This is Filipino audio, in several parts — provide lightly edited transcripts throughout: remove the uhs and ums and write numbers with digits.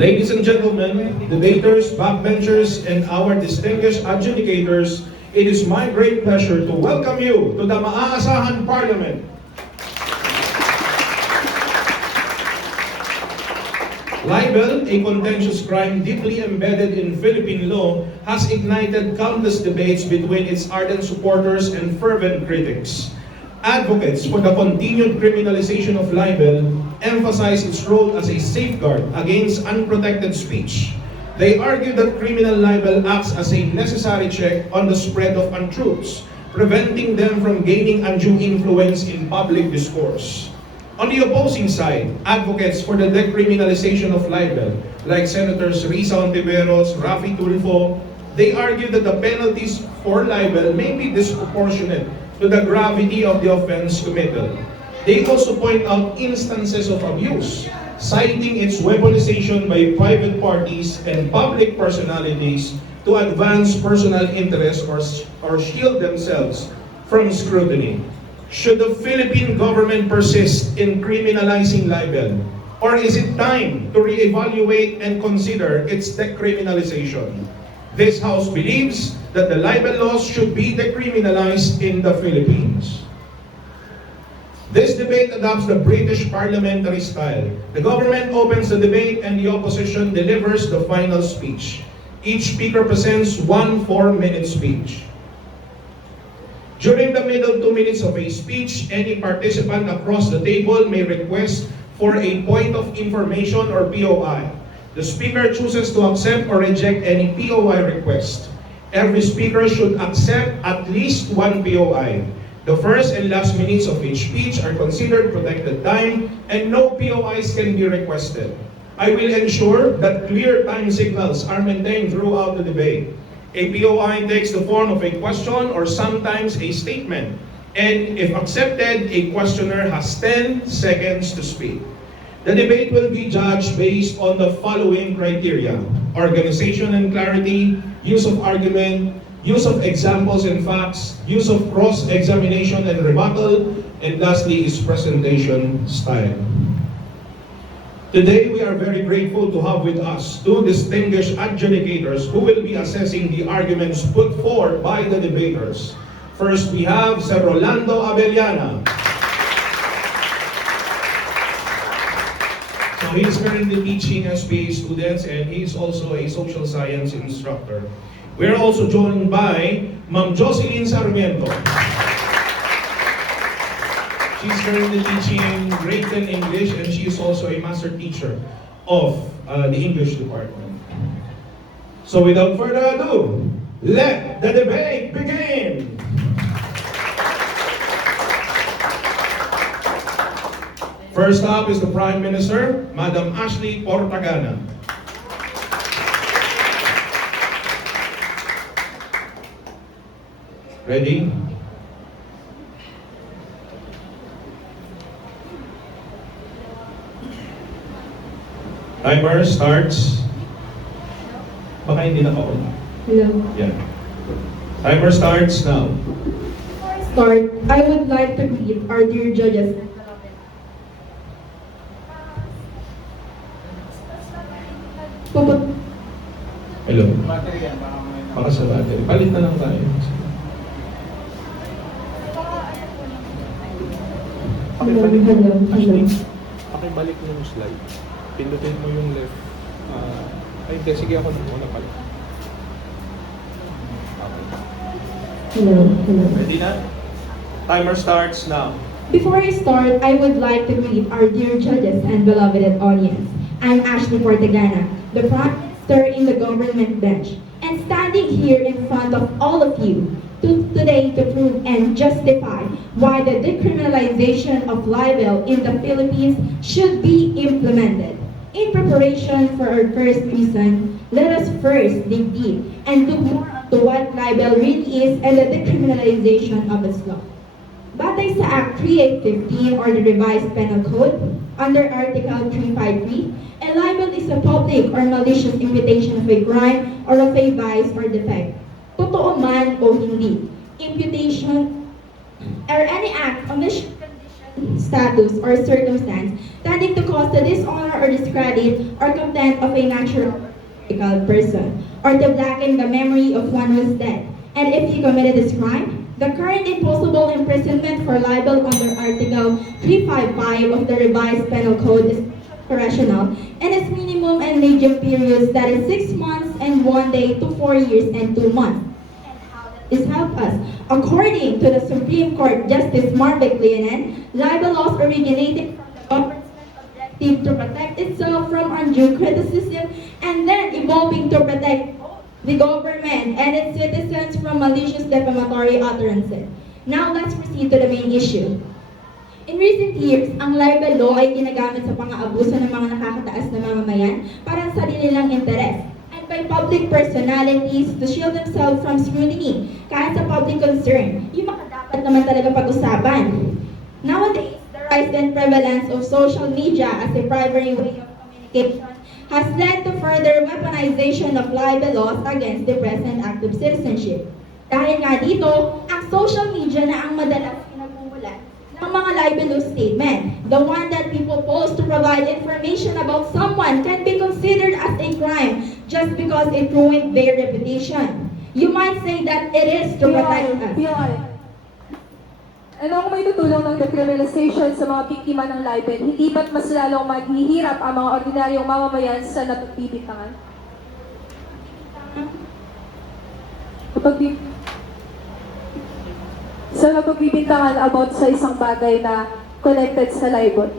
Ladies and gentlemen, debaters, backbenchers, and our distinguished adjudicators, it is my great pleasure to welcome you to the Maaasahan Parliament. Libel, a contentious crime deeply embedded in Philippine law, has ignited countless debates between its ardent supporters and fervent critics. Advocates for the continued criminalization of libel emphasize its role as a safeguard against unprotected speech. They argue that criminal libel acts as a necessary check on the spread of untruths, preventing them from gaining undue influence in public discourse. On the opposing side, advocates for the decriminalization of libel, like Senators Risa Ontiveros, Rafi Tulfo, they argue that the penalties for libel may be disproportionate to the gravity of the offense committed. They also point out instances of abuse, citing its weaponization by private parties and public personalities to advance personal interests or shield themselves from scrutiny. Should the Philippine government persist in criminalizing libel, or is it time to reevaluate and consider its decriminalization? This House believes that the libel laws should be decriminalized in the Philippines. This debate adopts the British parliamentary style. The government opens the debate and the opposition delivers the final speech. Each speaker presents one 4-minute speech. During the middle 2 minutes of a speech, any participant across the table may request for a point of information or POI. The speaker chooses to accept or reject any POI request. Every speaker should accept at least one POI. The first and last minutes of each speech are considered protected time and no POIs can be requested. I will ensure that clear time signals are maintained throughout the debate. A POI takes the form of a question or sometimes a statement, and if accepted, a questioner has 10 seconds to speak. The debate will be judged based on the following criteria: organization and clarity, use of argument, use of examples and facts, use of cross-examination and rebuttal, and lastly is presentation style. Today, we are very grateful to have with us two distinguished adjudicators who will be assessing the arguments put forth by the debaters. First, we have Sir Rolando Abellana. So he is currently teaching SPA students and he is also a social science instructor. We are also joined by Ma'am Jocelyn Sarmiento. She's currently teaching grade 10 English and she is also a master teacher of the English department. So without further ado, let the debate begin! First up is the Prime Minister, Madam Ashley Portagana. Ready? Timer starts. Baka hindi naka-on. Hello. Yeah. Timer starts now. Before I start, I would like to greet our dear judges. Hello. Baka sa battery. Palit na lang tayo. Hello. Pakibalik mo yung slide. Pindutin mo yung left. Ay, hindi. Sige ako na muna pala. Hello. Ready na? Timer starts now. Before I start, I would like to greet our dear judges and beloved audience. I'm Ashley Portagana, the Prime Minister in the government bench, and standing here in front of all of you today to prove and justify why the decriminalization of libel in the Philippines should be implemented. In preparation for our first reason, let us first dig deep and look more into what libel really is and the decriminalization of its law. Batay sa Act 3815 or the Revised Penal Code, under Article 353, a libel is a public or malicious imitation of a crime or of a vice or defect. Totoo man o hindi, imputation or any act, omission, condition, status, or circumstance tending to cause the dishonor or discredit or contempt of a natural or physical person, or to blacken the memory of one who is dead. And if he committed this crime, the current impossible imprisonment for libel under Article 355 of the Revised Penal Code is correctional, and its minimum and medium periods, that is 6 months and 1 day to 4 years and 2 months. Is help us. According to the Supreme Court Justice Marvick Leonen, libel laws originated from the government's objective to protect itself from undue criticism and then evolving to protect the government and its citizens from malicious defamatory utterances. Now let's proceed to the main issue. In recent years, ang libel law ay ginagamit sa pang-aabuso ng mga nakakataas na mamamayan para sa sarili nilang interes, and by public personalities to shield themselves from scrutiny kahit sa public concern, yung mga dapat naman talaga pag-usapan. Nowadays, the rise and prevalence of social media as a primary way of communication has led to further weaponization of libel laws against the present active citizenship. Dahil nga dito, ang social media na ang madalas pinagmumulan ng mga libelous statement, the one that people post to provide information about someone, can be considered as a crime just because it ruined their reputation. You might say that it is to protect us. Ano ang may tutulong ng decriminalization sa mga biktima ng libel? Hindi ba't mas lalong maghihirap ang mga ordinaryong mamamayan sa napagbibintangan? Sa napagbibintangan about sa isang bagay na connected sa libel.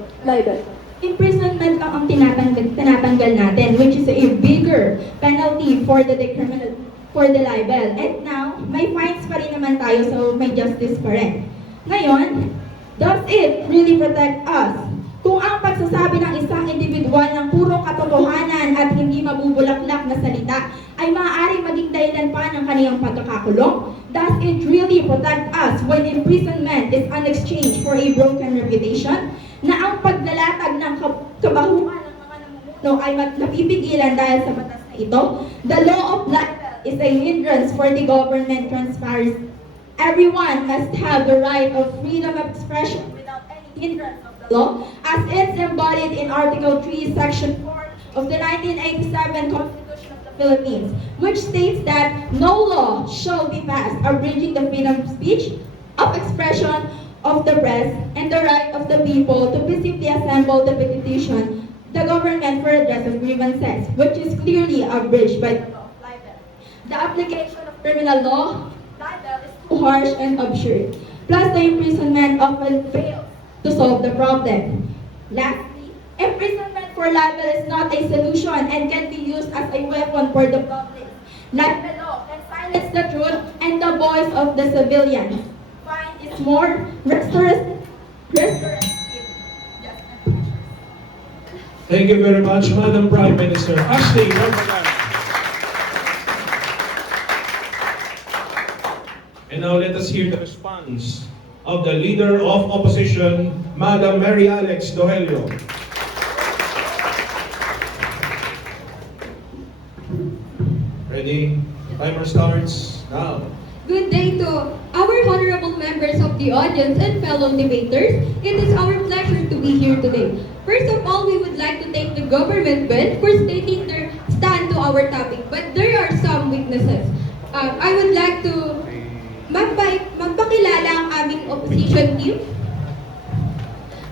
Imprisonment ang tinatanggal natin, which is a bigger penalty for the libel. And now, may fines pa rin naman tayo, so may justice pa rin. Ngayon, does it really protect us? Kung ang pagsasabi ng isang individual ng purong katotohanan at hindi mabubulaklak na salita ay maaaring maging dahilan pa ng kaniyang pagkakakulong, does it really protect us when imprisonment is an exchange for a broken reputation? Na ang paglalatag ng kabahuan ng mga namumuno ay napipigilan dahil sa batas na ito? The law of libel is a hindrance for the government transparency. Everyone must have the right of freedom of expression without any hindrance of the law, as it's embodied in Article 3, Section 4 of the 1987 Constitution of the Philippines, which states that no law shall be passed abridging the freedom of speech, of expression, of the press, and the right of the people to peaceably assemble the petition the government for redress of grievances, which is clearly abridged by the law of libel. The application of criminal law, libel, is too harsh and absurd. Plus, the imprisonment often fails to solve the problem. Lastly, imprisonment for libel is not a solution and can be used as a weapon for the public. Libel law can silence the truth and the voice of the civilians. Fine is more restorative justice measures. Thank you very much, Madam Prime Minister. Ashley, and now let us hear the response of the Leader of Opposition, Madam Mary Alex Dohelio. Ready? Timer starts now. Good day to our honorable members of the audience and fellow debaters. It is our pleasure to be here today. First of all, we would like to thank the government bench for stating their stand to our topic, but there are some weaknesses. I would like to magpakilala ang aming opposition team.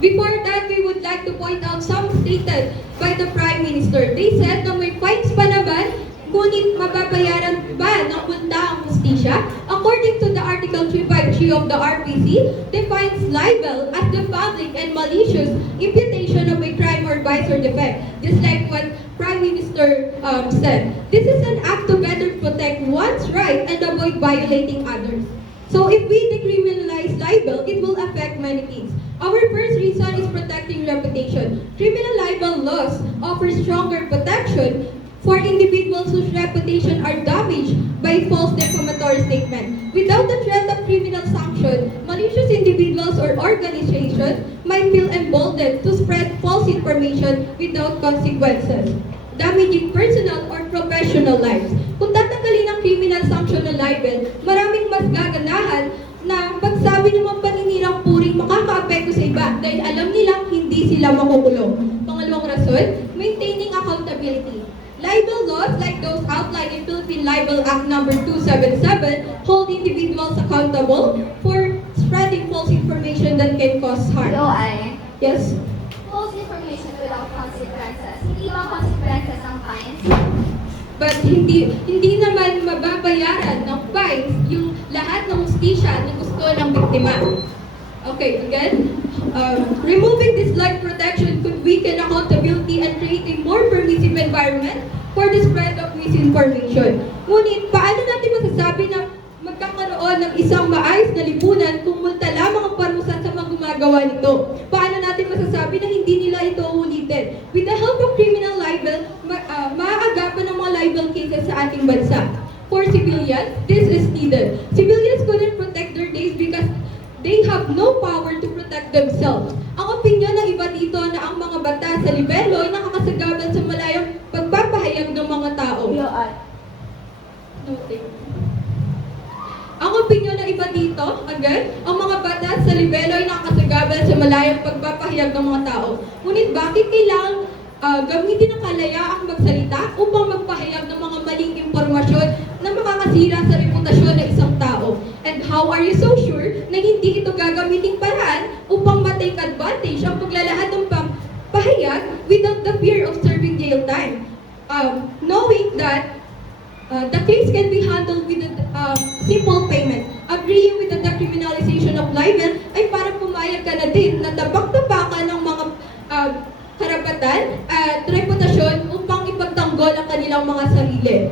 Before that, we would like to point out some stated by the Prime Minister. They said na may fines pa naman, ngunit mababayaran ba ng multa ang justisya? According to the Article 353 of the RPC, defines libel as the public and malicious imputation of a crime or vice or defect. Just like what Prime Minister said. This is an act to better protect one's right and avoid violating others. So if we decriminalize libel, it will affect many things. Our first reason is protecting reputation. Criminal libel laws offer stronger protection for individuals whose reputation are damaged by false defamatory statements. Without the threat of criminal sanction, malicious individuals or organizations might feel emboldened to spread false information without consequences, damaging personal or professional lives. Kung tatanggalin ang criminal sanction ng libel, maraming mas gaganahan na magsabi ng mga paninirang puring makakaapekto sa iba dahil alam nilang hindi sila makukulong. Pangalawang rason, maintaining accountability. Libel laws like those outlined in Philippine Libel Act number 277 hold individuals accountable for spreading false information that can cause harm. ay Yes? false information without consequences. Hindi ba consequences ang fines? But hindi naman mababayaran ng fines yung lahat ng hustisya na gusto ng biktima. Okay, again, removing this life protection could weaken accountability and create a more permissive environment for the spread of misinformation. Ngunit, paano natin masasabi na magkakaroon ng isang maayos na lipunan kung multa lamang ang parusa sa mga gumagawa nito? Paano natin masasabi na hindi nila ito ulitin? With the help of criminal libel, maaagapan ng mga libel cases sa ating bansa. For civilians, this is needed. Civilians couldn't protect their days because they have no power to protect themselves. Ang opinyon ng iba dito na ang mga batas sa libelo ay nakakasagabal sa malayang pagpapahayag ng mga tao. ay Noting. Ang opinyon ng iba dito, again, ang mga batas sa libelo ay nakakasagabal sa malayang pagpapahayag ng mga tao. Ngunit bakit kailangan gamitin ang kalayaang magsalita upang magpahayag ng mga maling impormasyon na makakasira sa reputasyon ng isang tao? And how are you so sure na hindi ito gagamiting paraan upang ma-take advantage ang paglalahad ng pahayag without the fear of serving jail time? Knowing that the case can be handled with a simple payment. Agreeing with the decriminalization of libel ay para pumayag ka na din na tabak-tapakan ng mga karapatan at reputasyon upang ipagtanggol ang kanilang mga sarili.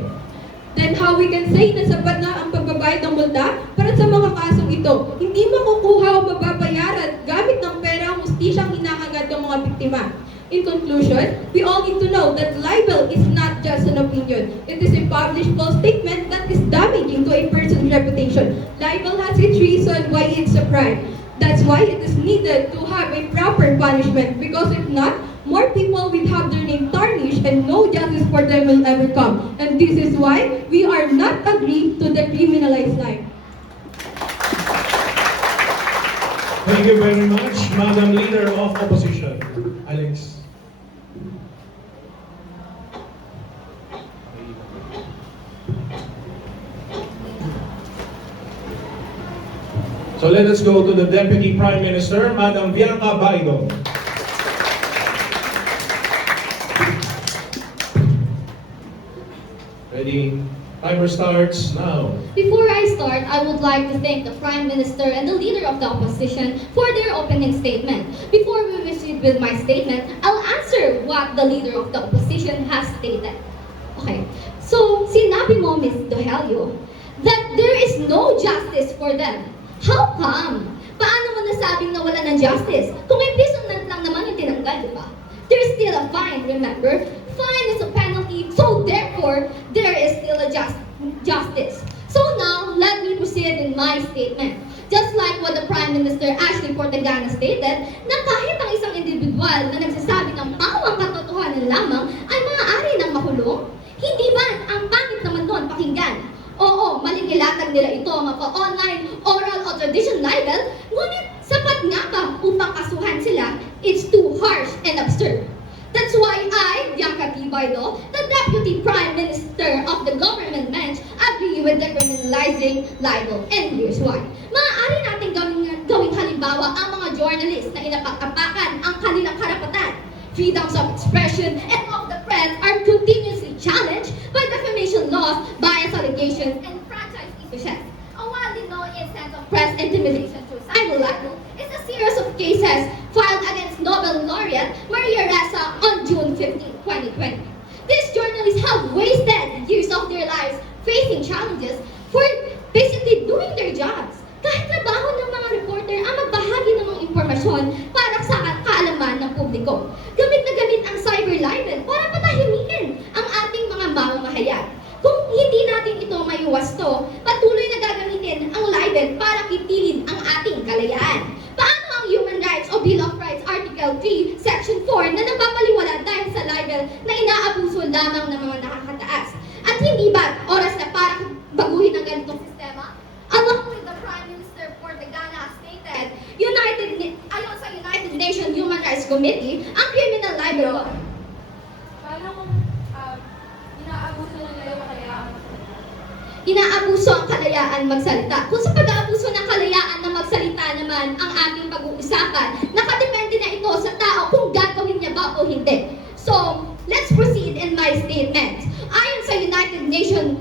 Then how we can say na sapat na ang pagbabayad ng multa para sa mga kasong ito. Hindi makukuha o mababayaran gamit ng pera ang hustisyang hinahangad ng mga biktima. In conclusion, we all need to know that libel is not just an opinion. It is a published false statement that is damaging to a person's reputation. Libel has its reason why it's a crime. That's why it is needed to have a proper punishment, because if not, more people will have their name tarnished and no justice for them will ever come. And this is why we are not agreed to decriminalize libel. Thank you very much, Madam Leader of Opposition. Alex. So let us go to the Deputy Prime Minister, Madam Bianca Baidong. Ready? Timer starts now. Before I start, I would like to thank the Prime Minister and the Leader of the Opposition for their opening statement. Before we proceed with my statement, I'll answer what the Leader of the Opposition has stated. Okay, so sinabi mo, Ms. Dohelio, that there is no justice for them. How come? Paano mo nasabing na wala ng justice? Kung imprisonment lang naman yung tinanggal, di ba? There's still a fine, remember? Fine is a penalty, so therefore, there is still a justice. So now, let me proceed in my statement. Just like what the Prime Minister Ashley Portagana stated, na kahit ang isang individual na nagsasabi ng pawang katotohanan lamang ay maaari ng makulong, hindi ba ang pangit naman doon pakinggan? Oo, maling ilatag nila ito mapa-online, oral o tradition libel, ngunit sapat nga ba upang kasuhan sila? It's too harsh and absurd. That's why I, Bianca Baidong, the Deputy Prime Minister of the government bench, agree with decriminalizing libel. And here's why. Maaari natin gawing halimbawa ang mga journalists na inapak-apakan ang kanilang karapatan. Freedoms of expression and of the press are continuously challenged by defamation laws, bias allegations, and franchise issues. A widely known instance of press intimidation through cyber libel is a series of cases filed against Nobel laureate Maria Ressa on June 15, 2020. These journalists have wasted years of their lives facing challenges for basically doing their jobs. Kahit trabaho ng mga reporter ang magbahagi ng mga impormasyon para sa kaalaman ng publiko. Gamit na gamit ang cyber libel para patahimikin ang ating mga mamamahayag. Kung hindi natin ito maiwasto, patuloy na gagamitin ang libel para kitilin ang ating kalayaan. Paano ang Human Rights o Bill of Rights Article 3, Section 4 na napapaliwala dahil sa libel na inaabuso lamang ng mga nakakataas? At hindi ba oras na para baguhin ang ganitong sistema? Along with the Prime Minister Portagana inaabuso ang kalayaan magsalita. Kung sa pag-aabuso ng kalayaan na magsalita naman ang ating pag-uusapan, nakadepende na ito sa tao kung gagawin niya ba o hindi. So, let's proceed in my statement. Ayon sa United Nations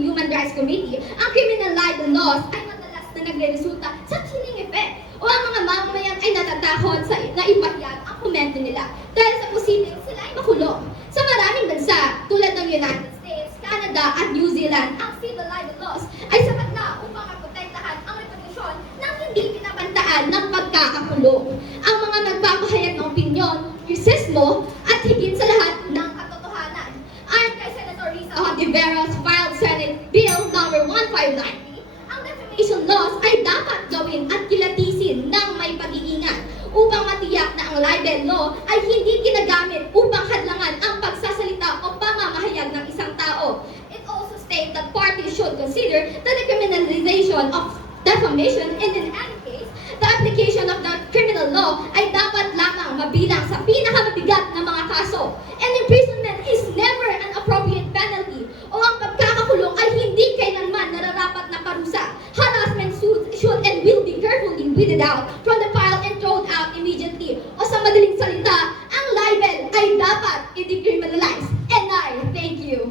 Human Rights Committee, ang criminal libel laws ay madalas na nagre-resulta sa chilling effect o ang mga mamamayan ay natatakot na ipahayag ang komento nila dahil sa posibleng sila ay makulong. Sa maraming bansa tulad ng United States, Canada at New Zealand, ang civil libel laws ay sapat na upang maprotektahan ang reputasyon ng hindi pinapantaan ng pagkakakulong. Ang mga nagpapahayag ng opinyon, rasismo at higit sa lahat ng katotohanan. Ayon kay Senator Risa Hontiveros filed Senate Bill number 1590, ang defamation laws ay dapat gawin at kilatisin ng may pag-iingat upang matiyak na ang libel law ay hindi ginagamit upang hadlangan ang pagsasalita o pamamahayag ng isang tao. It also states that parties should consider the decriminalization of defamation and in any case, the application of the criminal law ay dapat lamang mabilang sa pinakamabigat na mga kaso. And imprisonment is never an appropriate penalty o ang pagkakakulong ay hindi kailanman nararapat na parusa. Harassment should and will be carefully weeded out from the file and thrown out immediately. O sa madaling salita, ang libel ay dapat i-decriminalize. And I thank you.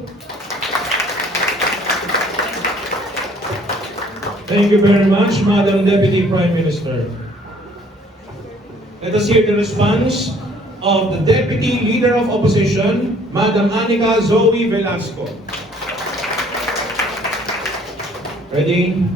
Thank you very much, Madam Deputy Prime Minister. Let us hear the response of the Deputy Leader of Opposition, Madam Anica Zoe Velasco. Ready?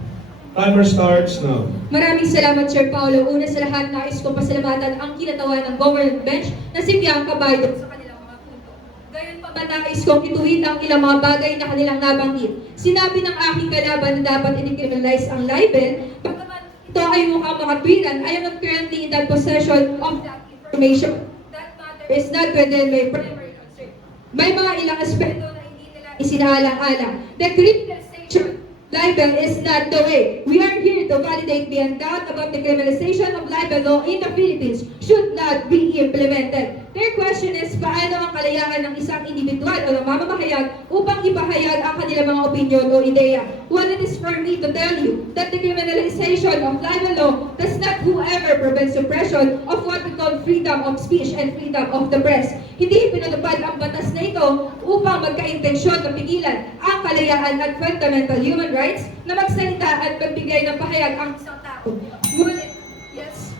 Timer starts now. Maraming salamat, Sir Paulo. Una sa lahat, nais ko pasalamatan ang kinatawan ng government bench na si Bianca Bayo sa kanilang mga punto. Gayon pa ba nais kong ituwid ang ilang mga bagay na kanilang nabanggit. Sinabi ng aking kalaban na dapat i-decriminalize ang libel, bagaman ito ay mukhang makatwiran, I am not currently in that possession of that information. That matter is not within my primary concern. May mga ilang aspeto na hindi nila isinaalang-alang. Decriminalization libel is not the way. We are here to validate beyond doubt about the criminalization of libel law in the Philippines should not be implemented. Their question is, paano ang kalayaan ng isang individual o ng mamamahayag upang ipahayag ang kanilang mga opinyon o ideya? Well, it is for me to tell you that the criminalization of libel law does not whoever prevent suppression of what we call freedom of speech and freedom of the press. Hindi pinatupad ang batas na ito upang magka-intensyon na pigilan ang kalayaan at fundamental human rights na magsalita at magbigay ng pahayag ang isang tao. Ngunit, yes?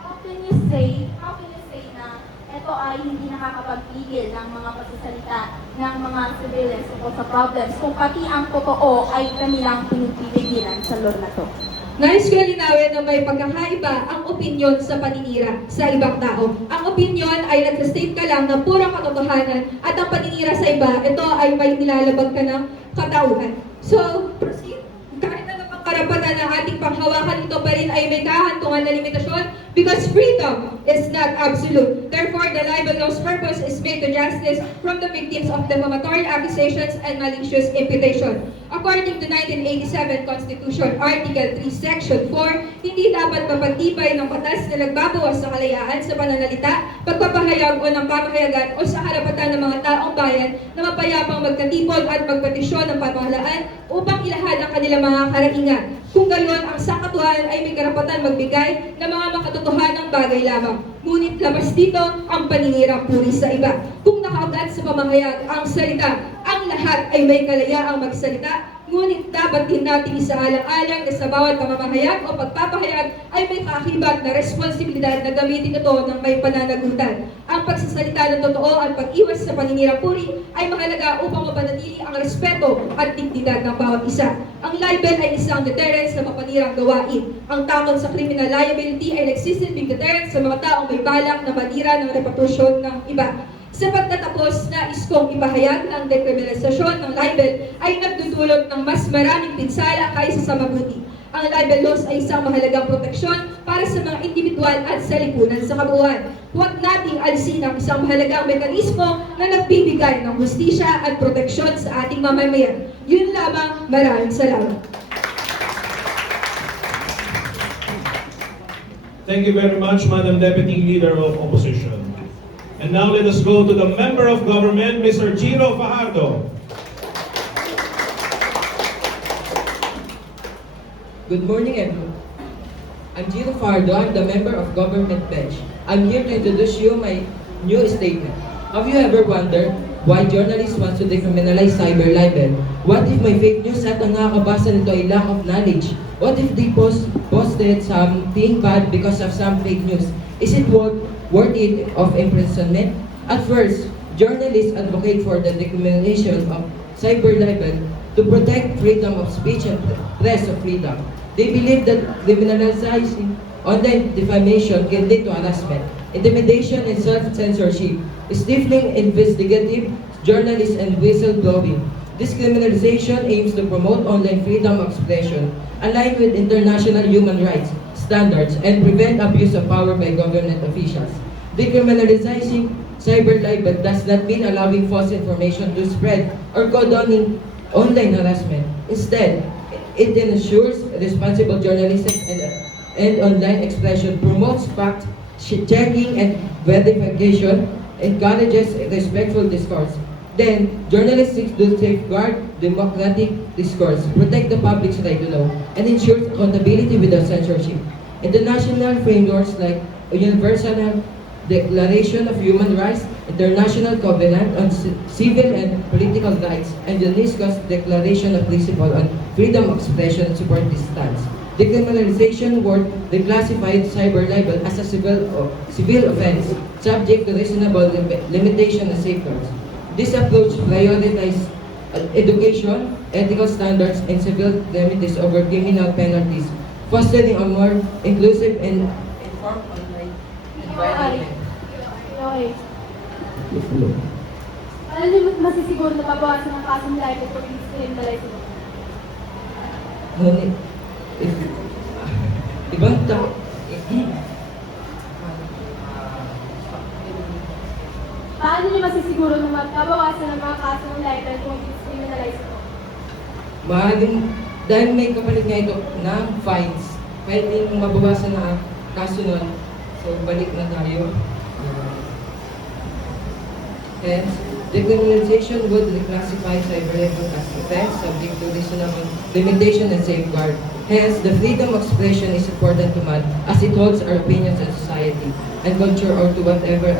How can you say na ito ay hindi nakakapagpigil ng mga pagsasalita ng mga civilians o sa problems kung pati ang totoo ay kanilang pinipigilan sa law na to? Nais ko linawin na may pagkakaiba ang opinyon sa paninira sa ibang tao. Ang opinyon ay nagsastate ka lang ng purang katotohanan at ang paninira sa iba, ito ay may nilalabag ka ng katauhan. So, proceed. Kahit na pang karapatan ng ating panghawakan, ito pa rin ay may kahantungan na limitasyon because freedom is not absolute. Therefore, the libel law's purpose is made to justice from the victims of defamatory accusations and malicious imputation. According to 1987 Constitution, Article 3, Section 4, hindi dapat mapagtibay ng batas na nagbabawas sa kalayaan sa pananalita, pagpapahayag o ng pamahayagan o sa karapatan ng mga taong bayan na mapayapang magkatipon at magpetisyon ng pamahalaan upang ilahad ang kanilang mga karaingan. Kung gayon, ang sangkatuhan ay may karapatan magbigay ng mga makatotohanang bagay lamang. Ngunit labas dito ang paninira puri sa iba. Kung nakaugat sa pamahayag ang salita, ang lahat ay may kalayaang magsalita, ngunit dapat din natin isaalang-alang na sa bawat pamamahayag o pagpapahayag ay may kaakibat na responsibilidad na gamitin ito ng may pananagutan. Ang pagsasalita ng totoo at pag-iwas sa paninira puri ay mahalaga upang mapanatili ang respeto at dignidad ng bawat isa. Ang libel ay isang deterrence sa mapanirang gawain. Ang tamon sa criminal liability ay nagsisilbing deterrence sa mga taong may balak na manira ng reputasyon ng iba. Sa pagtatapos, nais kong ipahayag na ang decriminalisasyon ng libel ay nagdudulot ng mas maraming pinsala kaysa sa mabuti. Ang libel laws ay isang mahalagang proteksyon para sa mga individual at sa lipunan sa kabuuan. Huwag nating alisin ang isang mahalagang mekanismo na nagbibigay ng hustisya at proteksyon sa ating mamamayan. Yun lamang, maraming salamat. Thank you very much, Madam Deputy Leader of Opposition. And now let us go to the Member of Government, Mr. Giro Fajardo. Good morning, everyone. I'm Gino Fardo. I'm the member of Government Bench. I'm here to introduce you my new statement. Have you ever wondered why journalists want to decriminalize cyber libel? What if my fake news at ang nakakabasa nito ay lack of knowledge? What if they posted something bad because of some fake news? Is it worth it of imprisonment? At first, journalists advocate for the decriminalization of cyber libel to protect freedom of speech and press of freedom. They believe that criminalizing online defamation can lead to harassment, intimidation, and self-censorship, stifling investigative journalism and whistleblowing. This criminalization aims to promote online freedom of expression, align with international human rights standards, and prevent abuse of power by government officials. Decriminalizing cyber libel does not mean allowing false information to spread or condoning online harassment. Instead, it ensures responsible journalism and online expression, promotes fact-checking and verification, encourages respectful discourse. Then, journalists seek to safeguard democratic discourse, protect the public's right to know, and ensure accountability without censorship. International frameworks like Universal Declaration of Human Rights, International Covenant on Civil and Political Rights, and UNESCO's Declaration of Principle on Freedom of Expression support this stance. Decriminalization would reclassify cyber libel as a civil offense, subject to reasonable limitation and safeguards. This approach prioritizes education, ethical standards, and civil remedies over criminal penalties, fostering a more inclusive and informed online environment. Okay. Ano niyo masisiguro na mabawasan ang kasong libel kung i-criminalize ito? Ngunit, ibang tao, Paano niyo masisiguro na mabawasan ang mga kaso ng libel kung i-criminalize ito? maaaring, dahil may kapalit nga ito ng fines, pwedeng mabawasan na kaso nun. So, balik na tayo. Hence, decriminalization would reclassify cyber libel as offense subject to reasonable limitation and safeguard. Hence, the freedom of expression is important to man as it holds our opinions in society and culture or to whatever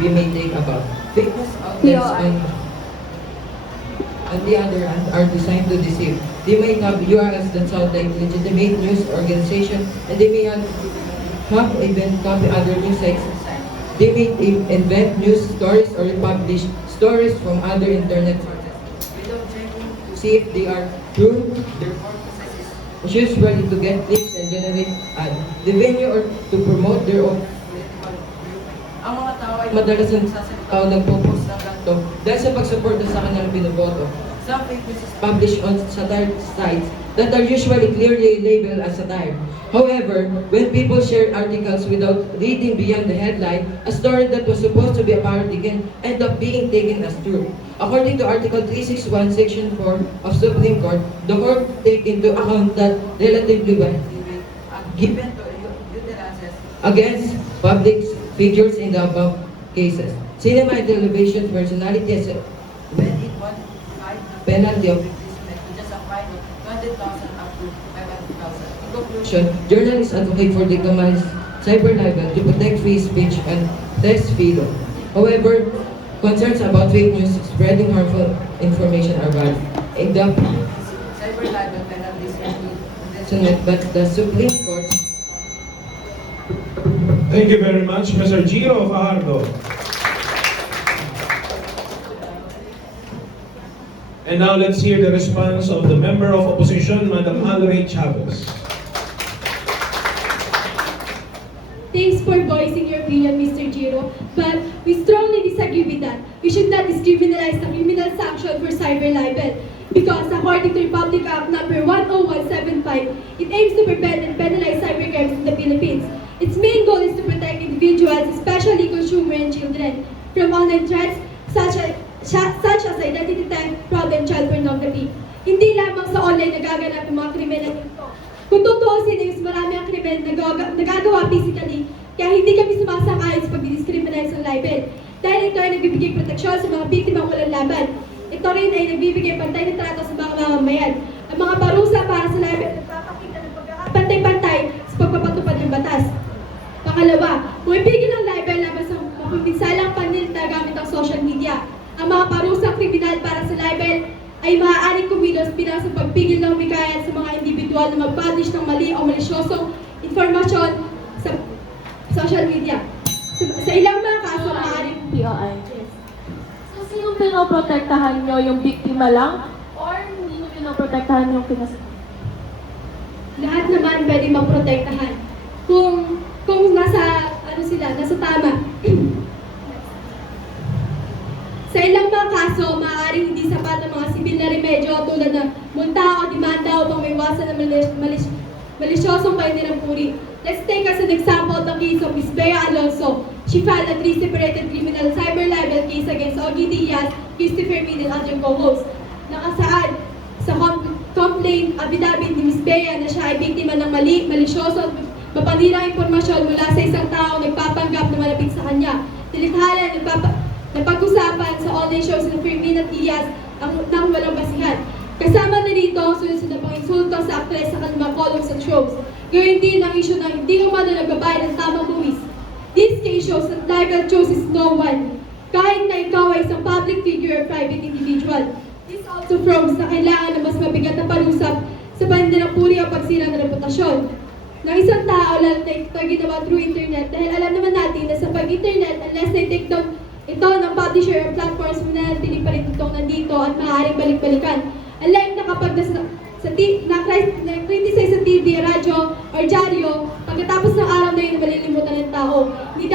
we may think about. Fake news outlets on the other hand are designed to deceive. They may have URLs that sound like legitimate news organization and they may have even copy other news sites. They may invent news stories or publish stories from other internet sources without checking to see if they are true. Their purpose is usually to get clicks and generate revenue or to promote their own political view. Ang mga tao ay madalas nagsasalita o nagpo-post ng ganito dahil sa pagsuporta sa kanilang binoboto. Some fake news is published on satire sites that are usually clearly labeled as satire. However, when people share articles without reading beyond the headline, a story that was supposed to be a parody can end up being taken as true. According to Article 361, Section 4 of Supreme Court, the court take into account that relatively given to utterances against public figures in the above cases. Cinema and television personalities when it was penalty of imprisonment to just a fine of 20,000 up to 500,000. In conclusion, journalists advocate for decriminalizing cyber libel to protect free speech and press freedom. However, concerns about fake news spreading harmful information are valid. In the cyber libel penalties include but the Supreme Court. Thank you very much, Mr. Giro Fajardo. And now let's hear the response of the Member of Opposition, Madam Alray Chavez. Thanks for voicing your opinion, Mr. Giro, but we strongly disagree with that. We should not discriminalize the criminal sanction for cyber libel because according to Republic Act number 10175, it aims to prevent and penalize cybercrimes in the Philippines. Its main goal is to protect individuals, especially consumers and children, from online threats such as identity theft, fraud, and child pornography. Hindi lamang sa online nagaganap ang mga krimen na ito. Kung tutuusin, mas marami ang krimen na nagagawa physically, kaya hindi kami sumasang-ayon sa pag-discriminalize ng libel. Dahil ito ay nagbibigay proteksyon sa mga biktimang walang laban. Ito rin ay nagbibigay pantay na trato sa mga mamamayan. Ang mga parusa para sa libel nagpapakita ng ng batas. Pangalawa, kung ipigil ang libel laban sa mapagminsalang panlilita gamit ang social media, ang mga parusang kriminal para sa libel ay maaaring kumilos bilang sa pagpigil ng hikayan sa mga individual na mag-publish ng mali o malisyosong informasyon sa social media. Sa ilang mga kaso, maaaring POI. So, sino pinoprotektahan nyo? Yung biktima lang? Or hindi nyo pinoprotektahan yung lahat naman pwede maprotektahan. Kung nasa tama. Sa ilang mga kaso, maaaring hindi sapat ang mga sibil na remedyo tulad ng multa o demanda upang maiwasan ang malisyosong paninirang puri. Let's take as an example the case of Ms. Bea Alonso. She filed a 3 separated criminal cyber libel case against Ogie Diaz, Christopher Min, and other co-hosts. Nakasaad sa complaint affidavit ni Ms. Bea na siya ay biktima ng malisyoso at mapanirang impormasyon mula sa isang tao nagpapanggap na malapit sa kanya. Nilikhala napag-usapan sa online shows ni Fermin at Diaz nang walang basihan. Kasama na rito ang sunod-sunod pang insulto sa aktres sa kanilang columns at shows. Gayun din ang isyu ng hindi umano nagbabayad ng tamang buwis. This case shows that libel chooses no one, kahit na ikaw ay isang public figure or private individual. This also proves na kailangan ng mas mabigat na palusap sa paninirang-puri o pagsira ng reputasyon ng isang tao, lalo na ito ginawa through internet, dahil alam naman natin na sa pag-internet, unless na-take down ito ng publisher or platforms, mananatili pa rin itong nandito at maaaring balik-balikan. Unlike na kapag na-criticize sa TV, radyo, or dyaryo, pagkatapos ng araw na yun, malilimutan ng tao. Hindi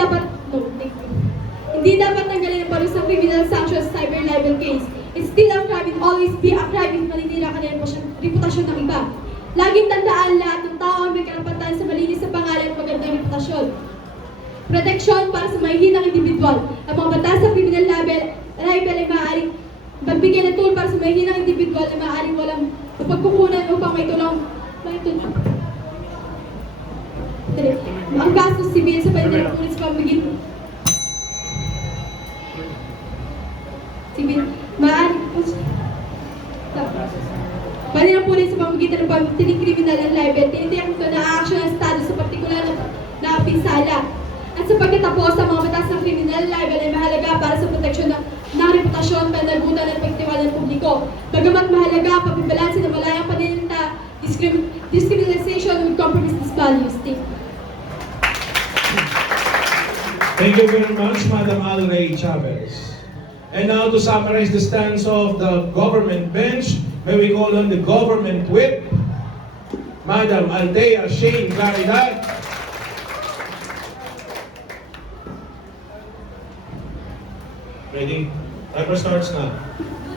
dapat tanggalin ang parusang criminal sanctions sa cyber libel case. It's still a crime and always be a crime if maninira ka ng reputasyon ng iba. Laging tandaan, lahat ng tao ay may karapatan sa malinis sa pangalan at magandang reputasyon. Proteksyon para sa mahihinang individual. Ang mga batas sa criminal libel ay maaaring magbigay ng tool para sa mahihinang individual na maaaring walang pagkukunan upang may tulong. Ang gastos sibil sa paninirang pulis pamigin. Sibil, maaaring paninirang pulis sa pamagitan ng pagtiling kriminal ng libel, tinitiyak nito na aaksyon ng Estado sa partikular na pinsala. At sa pagkatapos, ang mga batas ng criminal libel ay mahalaga para sa proteksyon ng reputasyon, panlagutan at pagtiwala ng publiko. Bagamat mahalaga ang pagbibalanse ng malayang paninita, decriminalization would compromise these values. Thank you very much, Madam Alray Chavez. And now to summarize the stance of the government bench, may we call on the government whip, Madam Althea Shane Claridad. Ready? Timer starts now.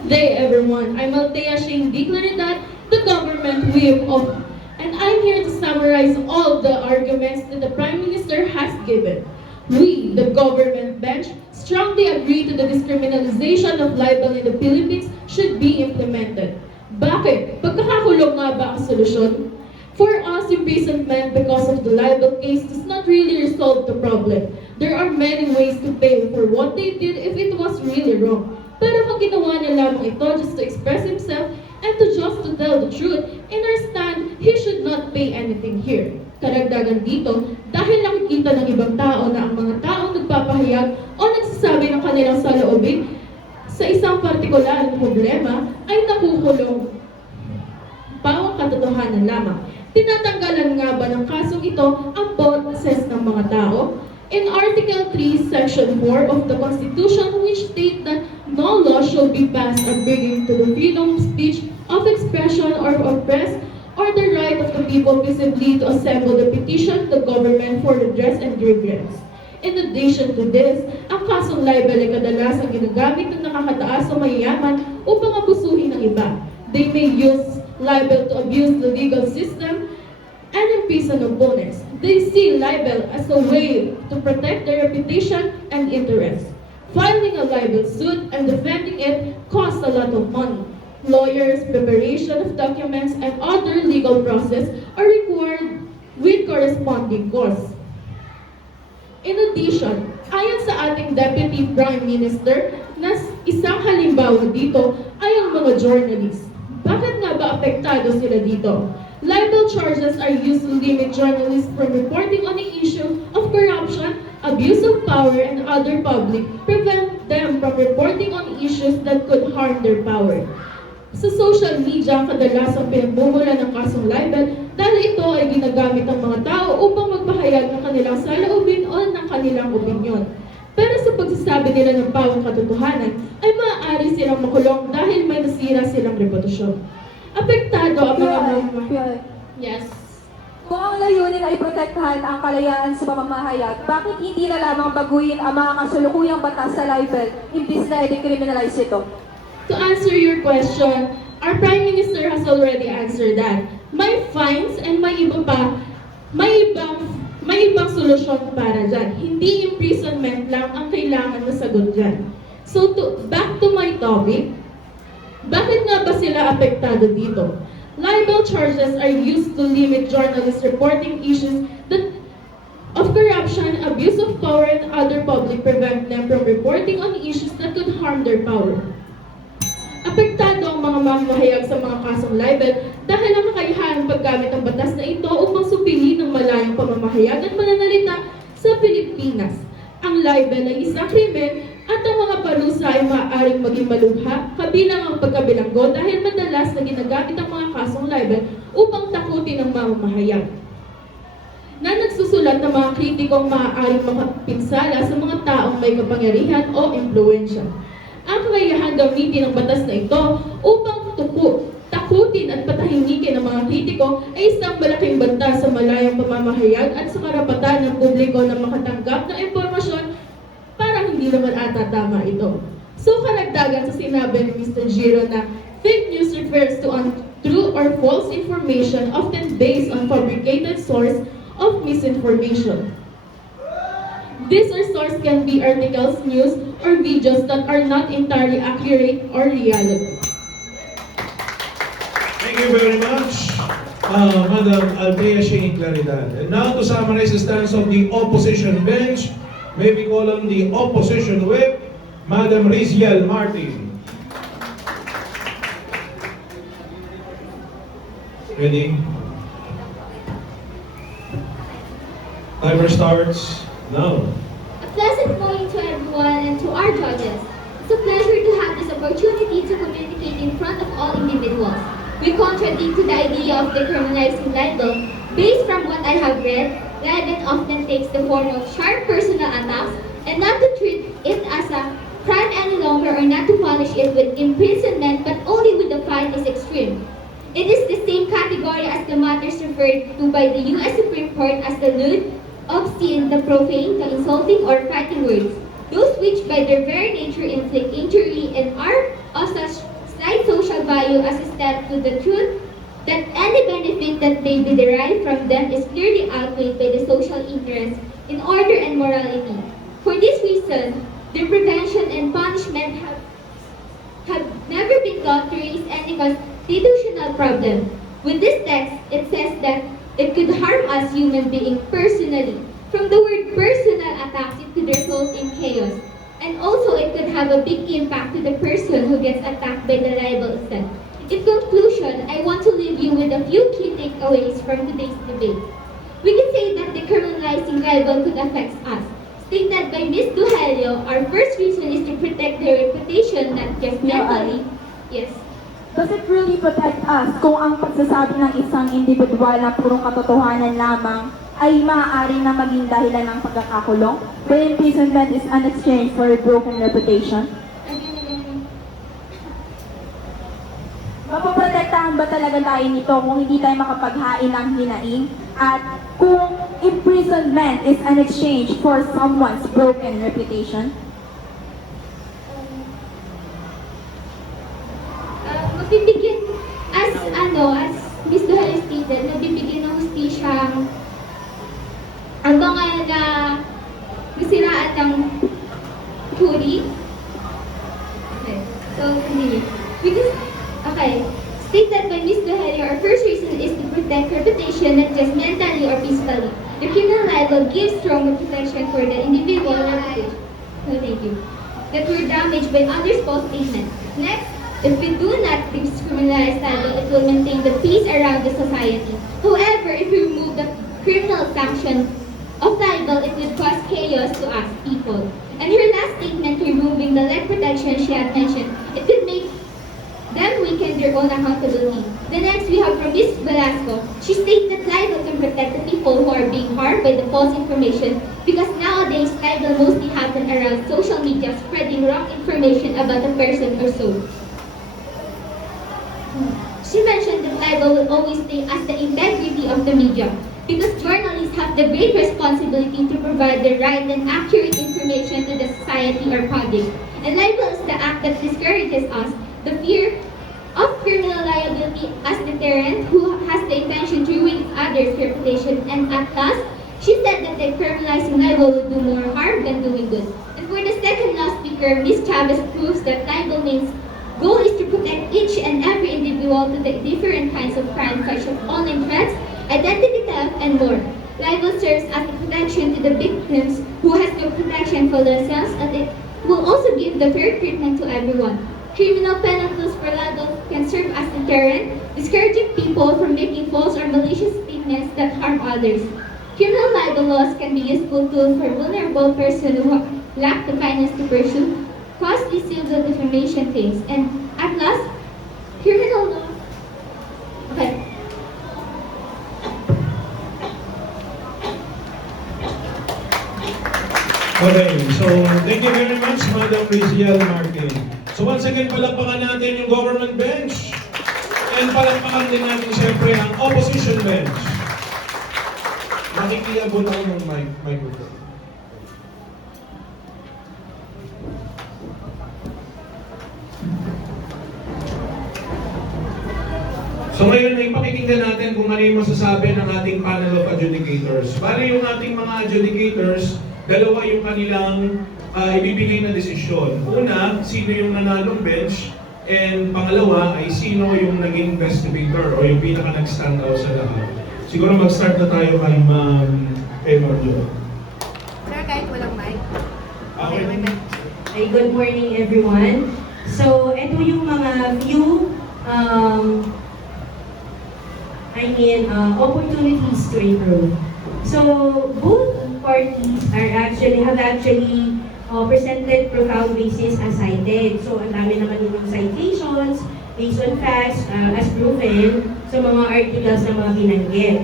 Good day, everyone. I'm Althea Shane Claridad, the government whip of, and I'm here to summarize all the arguments that the Prime Minister has given. We, the government bench, strongly agree to the decriminalization of libel in the Philippines should be implemented. Bakit? Pagkakakulong nga ba ang solusyon? For us, imprisonment because of the libel case does not really resolve the problem. There are many ways to pay for what they did if it was really wrong. Pero kung ginawa niya lamang ito just to express himself and just to tell the truth, in our stand, he should not pay anything here. Karagdagan dito, dahil nakikita ng ibang tao na ang mga taong nagpapahayag o nagsasabi ng kanilang saloobin sa isang partikular na problema ay nakukulong. Pawang katotohanan lamang. Tinatanggalan nga ba ng kasong ito ang boses ng mga tao? In Article 3, Section 4 of the Constitution, which state that no law shall be passed abridging to the freedom of speech, of expression, or of press, or the right of the people peaceably to assemble the petition the government for redress and grievance. In addition to this, ang kasong libel ay kadalasang ginagamit ng nakakataas o mayayaman upang abusuhin ng iba. They may use libel to abuse the legal system and imprison opponents. They see libel as a way to protect their reputation and interests. Filing a libel suit and defending it costs a lot of money. Lawyers, preparation of documents, and other legal process are required with corresponding costs. In addition, ayon sa ating Deputy Prime Minister, na isang halimbawa dito ay ang mga journalists. Bakit nga ba apektado sila dito? Libel charges are used to limit journalists from reporting on the issue of corruption, abuse of power, and other public, prevent them from reporting on issues that could harm their power. Sa social media, kadalasang pinagmumula ng kasong libel dahil ito ay ginagamit ng mga tao upang magpahayag ng kanilang saloobin o ng kanilang opinyon. Pero sa pagsasabi nila ng pawang katotohanan, ay maaari silang makulong dahil may nasira silang reputasyon. Apektado ang mga mamamayan. Yes. Kung ang layunin ay protektahan ang kalayaan sa pamamahayag, bakit hindi na lamang baguhin ang mga kasulukuyang batas sa libel imbis na i-decriminalize ito? To answer your question, our Prime Minister has already answered that. May fines and may ibang solusyon para dyan. Hindi imprisonment lang ang kailangan na sagot dyan. So, back to my topic, bakit nga ba sila apektado dito? Libel charges are used to limit journalists reporting issues of corruption, abuse of power, and other public, prevent them from reporting on issues that could harm their power. Apektado ang mga mamamahayag sa mga kasong libel dahil ang kakayahan paggamit ng batas na ito upang supilin ng malayang pamamahayag at pananalita sa Pilipinas. Ang libel ay isang krimen at ang mga parusa ay maaaring maging malubha, kabilang ang pagkabilanggo dahil madalas na ginagamit ang mga kasong libel upang takutin ang mamamahayag na nagsusulat ng mga kritikong maaaring makapinsala sa mga taong may kapangyarihan o impluensya. Ang kakayahan gamitin ang batas na ito upang takutin at patahimikin ang mga kritiko ay isang malaking banta sa malayang pamamahayag at sa karapatan ng publiko na makatanggap ng impormasyon. Parang hindi naman ata tama ito. So karagdagan sa sinabi ni Mr. Giro na fake news refers to untrue or false information often based on fabricated source of misinformation. These sources can be articles, news, or videos that are not entirely accurate or reliable. Thank you very much, Madam Althea Shing Claridad. And now to summarize the stance of the opposition bench, may we call on the opposition whip, Madam Rizial Martin. Ready? Timer starts now. A pleasant morning to everyone and to our judges. It's a pleasure to have this opportunity to communicate in front of all individuals. We contradict to the idea of decriminalizing libel. Based from what I have read, libel often takes the form of sharp personal attacks and not to treat it as a crime any longer or not to punish it with imprisonment but only with the fine is extreme. It is the same category as the matters referred to by the U.S. Supreme Court as the lewd, obscene, the profane, the insulting, or fighting words, those which by their very nature inflict injury and are of such slight social value as a step to the truth that any benefit that may be derived from them is clearly outweighed by the social interest in order and morality. For this reason, their prevention and punishment have never been thought to raise any constitutional problem. With this text, it says that it could harm us human beings personally. From the word personal attacks, it could result in chaos. And also, it could have a big impact to the person who gets attacked by the libel itself. In conclusion, I want to leave you with a few key takeaways from today's debate. We can say that decriminalizing libel could affect us. Stated by Ms. Duhelio, our first reason is to protect their reputation, not just mentally. Yes. Does it really protect us kung ang pagsasabi ng isang individual na purong katotohanan lamang ay maaari na maging dahilan ng pagkakakulong? When imprisonment is an exchange for a broken reputation? Mapoprotektahan ba talaga tayo nito kung hindi tayo makapaghain ng hinaing? At kung imprisonment is an exchange for someone's broken reputation? Magbibigyan, as Ms. Duhal stated, nagbibigyan ng hustisya ang mga na nasiraan ng huri. Okay, so continue. Stated by Ms. Duhal, our first reason is to protect reputation not just mentally or physically. The criminal libel gives strong protection for the individual reputation. So thank you. That were damaged by others' false statements. Next, If we do not decriminalize libel, it will maintain the peace around the society. However, if we remove the criminal sanction of libel, it will cause chaos to us people. And her last statement, removing the leg protection she had mentioned, it could make them weaken their own accountability. The next we have from Ms. Velasco. She states that libel can protect the people who are being harmed by the false information because nowadays libel mostly happen around social media spreading wrong information about a person or so. She mentioned that libel will always stay as the integrity of the media because journalists have the great responsibility to provide the right and accurate information to the society or public. And libel is the act that discourages us, the fear of criminal liability as deterrent who has the intention to ruin others' reputation. And at last, she said that decriminalizing libel will do more harm than doing good. And for the second last speaker, Ms. Chavez proves that libel means goal is to protect each and every individual to the different kinds of crime such as online threats, identity theft, and more. Libel serves as a protection to the victims who has no protection for themselves, and it will also give the fair treatment to everyone. Criminal penalties for libel can serve as deterrent, discouraging people from making false or malicious statements that harm others. Criminal libel laws can be useful tools for vulnerable persons who lack the finance to pursue costly civil defamation claims. And at last, criminal law. Okay. Okay, so thank you very much, Madam Rizal Martin. So once again, palakpakan natin yung government bench. And palakpakan din natin siyempre ang opposition bench. Makikiabot ako ng microphone. So ngayon ay pakikinggan natin kung ano yung masasabi ng ating panel of adjudicators. Bali yung ating mga adjudicators, dalawa yung kanilang ibibigay na desisyon. Una, sino yung nanalong bench, and pangalawa ay sino yung naging investigator o yung pinaka nag-stand out sa lahat. Siguro mag-start na tayo kay Ma'am Jo. Sir, kahit walang mic. Okay. Ay, good morning everyone. So, ito yung mga few opportunities to improve. So, both parties have actually presented profound basis as cited. So, ang dami naman yung citations based on facts as proven sa mga articles na mga binanggit.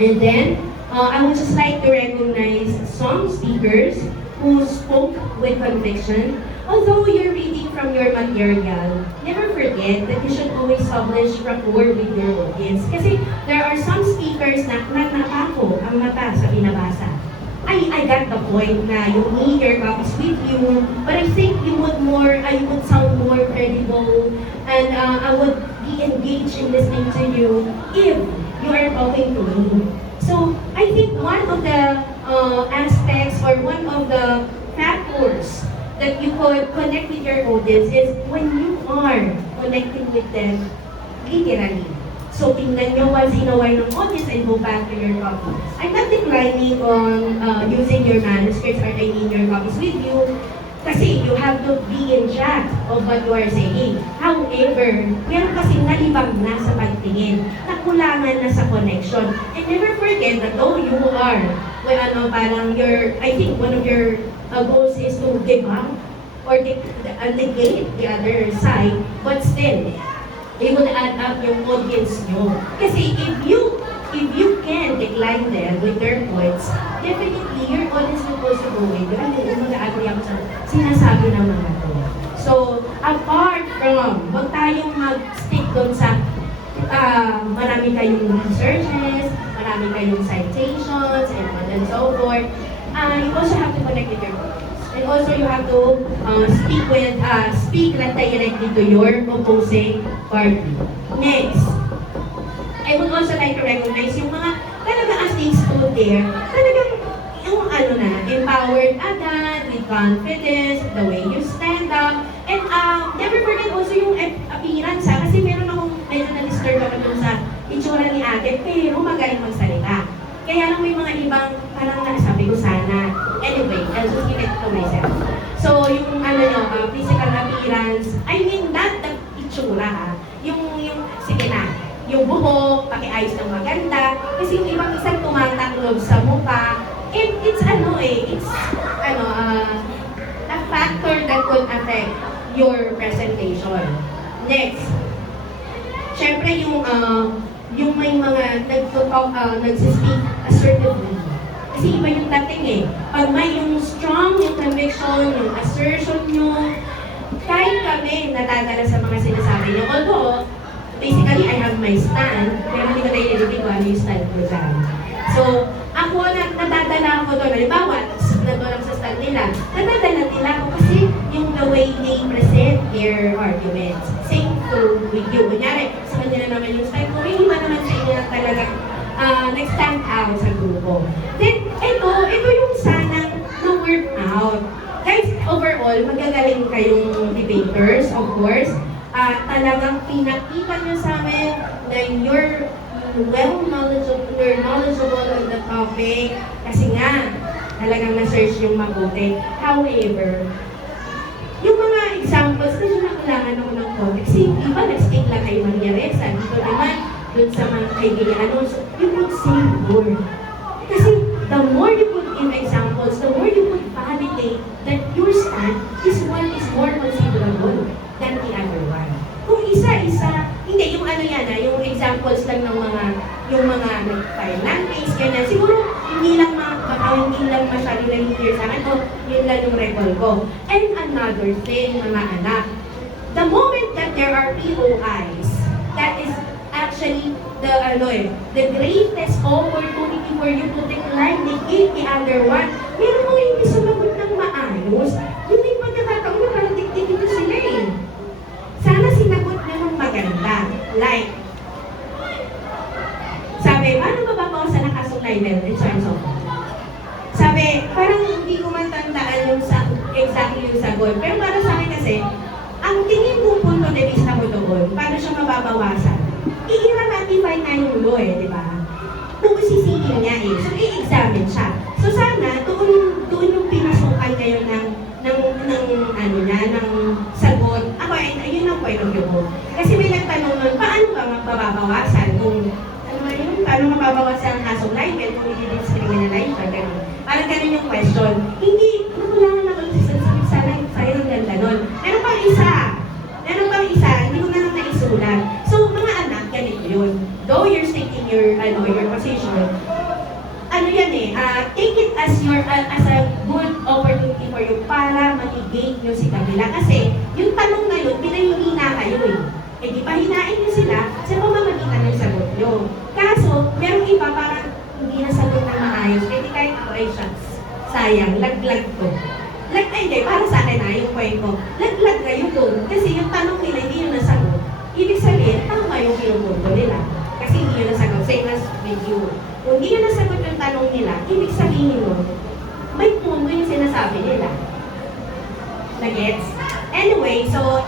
And then, I would just like to recognize some speakers who spoke with conviction. Although you're reading from your material, never forget that you should always publish rapport with your audience. Kasi there are some speakers na napako ang mata sa binabasa. I got the point na you need your copies with you, but I think you would sound more credible, and I would be engaged in listening to you if you are talking to me. So I think one of the aspects or one of the factors that you could connect with your audience is when you are connecting with them literally. So tingnan nyo once in a while ng audience and go back to your copy. I'm not declining on using your manuscripts or your copies with you kasi you have to be in track of what you are saying. However, meron kasing nalibang na sa pagtingin, nakulangan na sa connection. And never forget that though you are, I think one of your goals is to debunk or negate the other side, but still, it would add up yung audience nyo. Kasi if you can decline them with their points, definitely your audience will also go with you. Ano yung mag-agree ako sa sinasabi ng mga to. So, apart from, huwag tayong mag-stick doon sa marami kayong researches, marami kayong citations, and so forth. You also have to connect with your audience. And also you have to speak directly to your opposing party. Next, I would also like to recognize yung mga talaga as they stood there, talagang yung empowered agad, with confidence, the way you stand up, and never forget also yung appearance kasi meron akong medyo na-disturb ako dun sa itsura ni ate, pero magaling magsalita. Kaya lang may mga ibang parang nasabi ko sana. Anyway, I'll just keep it to myself. So, yung physical appearance, I mean, not itsura ha. Sige na, yung buhok, pakiayos ng maganda, kasi yung ibang isang tumataklob sa mukha, it's a factor that could affect your presentation. Next, syempre yung may mga nagsispeak assertively. Kasi iba yung dating eh. Pag may yung strong, yung conviction, yung assertion nyo, kahit kami natadala sa mga sinasabi nyo. Although, basically, I have my stand, pero hindi ko naiintindihan ko ano yung stand ko dyan. So, ako, nadadala ako doon. Halimbawa, nandun ako sa stand nila. Nadadala nila ako kasi yung the way they present their arguments. Same to with you. Kunyari, sa kanila naman yung stand ko, hindi man naman sa inyo na talagang nag-stand out sa grupo. Then, ito yung sanang na-work out. Guys, overall, magagaling kayong debaters, of course. Talagang pinakita nyo sa amin na you're knowledgeable on the topic kasi nga talagang na-search yung mabuti. However, yung mga examples na yun na kailangan ako ng context, iba nag-speak lang kay Maria Reza, dito naman dun sa mga kaibigan, so you could say more. Kasi the more you put in examples, the more you could validate that your stand is more considerable than the other one. Kung isa-isa, hindi, yung yung examples lang ng yung mga nag-file ng case, ganyan, siguro hindi lang masyado lang clear sa akin, yun lang yung recall ko. And another thing, mga anak, the moment that there are POIs, that is actually the greatest opportunity for you to decline, negate the other one. Meron mo hindi sumagot ng maayos, yun yung pagkakataon na parang diktikin sila eh. Sana sinagot nyo ng maganda. Like, sabi, paano mababawasan ang kasong libel in terms of sabi, parang hindi ko matandaan yung exactly yung sagot. Pero para sa akin kasi, ang tingin kong punto de vista mo doon, paano siya mababawasan? I-ratify na yung law eh, di ba? Kung sisihin niya eh. So, i-examine siya. So, sana, doon yung pinasukan ngayon ng sagot. Ako, ayun ang point of view ko. Kasi may nagtanong nun, paano ba mababawasan kung paano mababawasan ang kasong libel kung i-discriminalize siya, gano'n. Parang gano'n yung question. Hindi, nakulangan ako sana ng ganda nun. Meron pang isa, hindi ko na lang naisulat. So, mga anak, ganito yun. Though you're stating your position, take it as a good opportunity for you para ma-negate nyo si kabila. Kasi, yung tanong na yun, pinahihina kayo eh. Eh, di pa hinain nyo sila sa pamamagitan ng sagot nyo. Kaso, merong iba parang hindi nasagot na maayos. Pwede kahit ako ay shucks. Sayang, laglag ko. Hindi, para sa akin yung point ko. Laglag kayo doon. Kasi yung tanong nila, hindi nyo nasagot. Ibig sabihin, tama yung pinupunto nila. Kasi hindi nyo nasagot. Same as with you. Kung hindi nyo nasagot yung tanong nila, ibig sabihin mo, may punto yung sinasabi nila. Nagets? Anyway, so,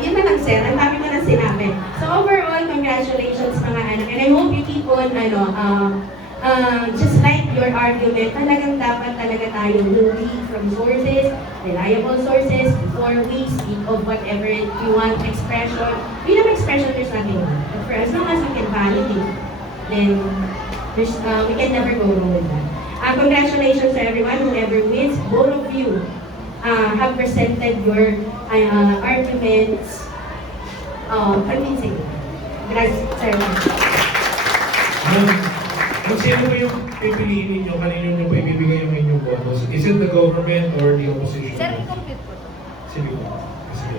yun na lang sir. Ang dami ko na sinabi. So overall, congratulations mga anak. And I hope you keep on, just like your argument, talagang dapat talaga tayo read from sources, reliable sources, before we speak of whatever you want expression. Freedom of expression, there's nothing wrong. But for as long as we can validate, then we can never go wrong with that. Congratulations to everyone, whoever wins, both of you have presented your arguments convincingly. Gracias, sir. Kung sino po yung pipiliin ninyo, kanino nyo po ibibigay yung inyong botos? Is it the government or the opposition? Sir, i-complete po. Sige po. Sige.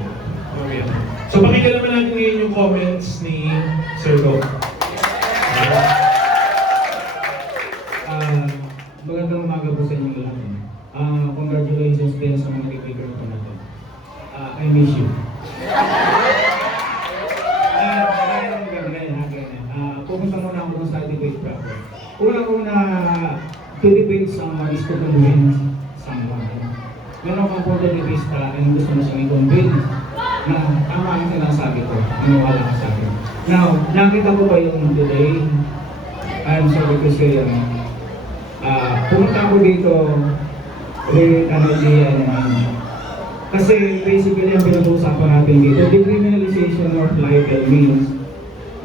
Okay. So pakinggan naman natin ngayon yung comments ni Sir Go. Magandang umaga po sa inyong lahat. Congratulations din sa mga nag-figure ko na to. I miss you. Pupunta muna ako sa debate proper. Una-una, to debate someone is to convince someone. Meron kang punto de vista and gusto mo siyang i-convince na tama ang sinasabi ko, maniwala ka sa akin. Now, nakita ko pa yung today, I'm sorry to say, pumunta ako dito with an idea naman. Kasi basically ang pinag-uusapan natin dito, decriminalization of libel means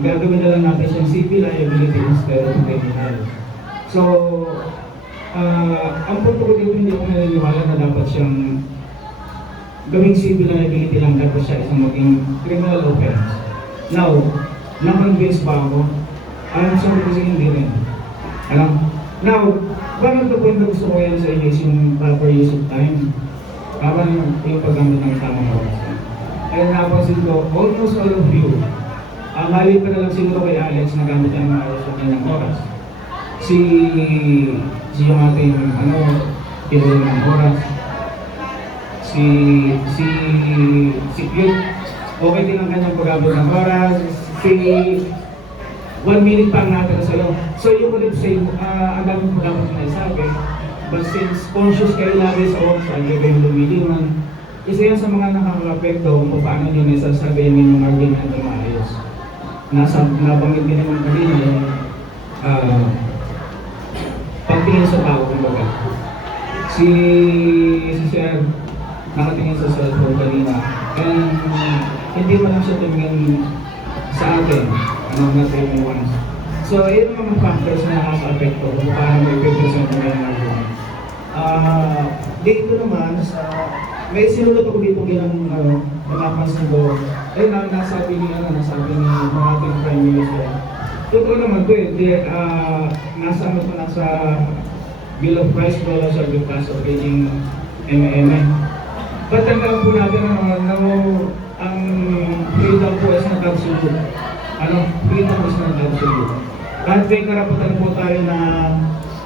gagawin na lang natin siyang civil liability instead of criminal. So, ang punto ko dito, hindi ako naniniwala na dapat siyang gawing civil liability lang, dapat siya isang maging criminal offense. Now, na-convince ba ako? Alam sa kasi hindi rin. Now, one of the point na gusto ko yan sa inyo is yung proper use of time. Parang yung paggamit ng tamang oras. Kaya napansin ko, almost all of you, mali pa na lang siguro kay Alex na gamit ang maayos ng kanyang oras. Si yung ating, kinuha ng oras. Si Cute, okay din ang kanyang paggamit ng oras. Si 1 minute pa ang natin sa loob. So you could have said, ang dami mo dapat na isabi. But since conscious kayo lagi sa oras, ang gagawin lumiliwan, isa yan sa mga nakaka-apekto kung paano nyo nasasabihin yung argument na maayos. Nabanggit din naman kanina yung pagtingin sa tao, kumbaga. Si Sir, nakatingin sa cellphone kanina, and hindi man lang siya tumingin sa atin, natin yung ones. So, yun ang mga factors na nakaka-apekto kung paano may represent na yung argument. Dito naman, may sinulot ako dito bilang napapansin ko, nasabi ni mga ating Prime Minister. Totoo naman ito nasa Bill of Rights wala siya yung kaso of aging But tandaan po natin ang freedom po is not absolute. Freedom is not absolute. Kahit may karapatan po tayo na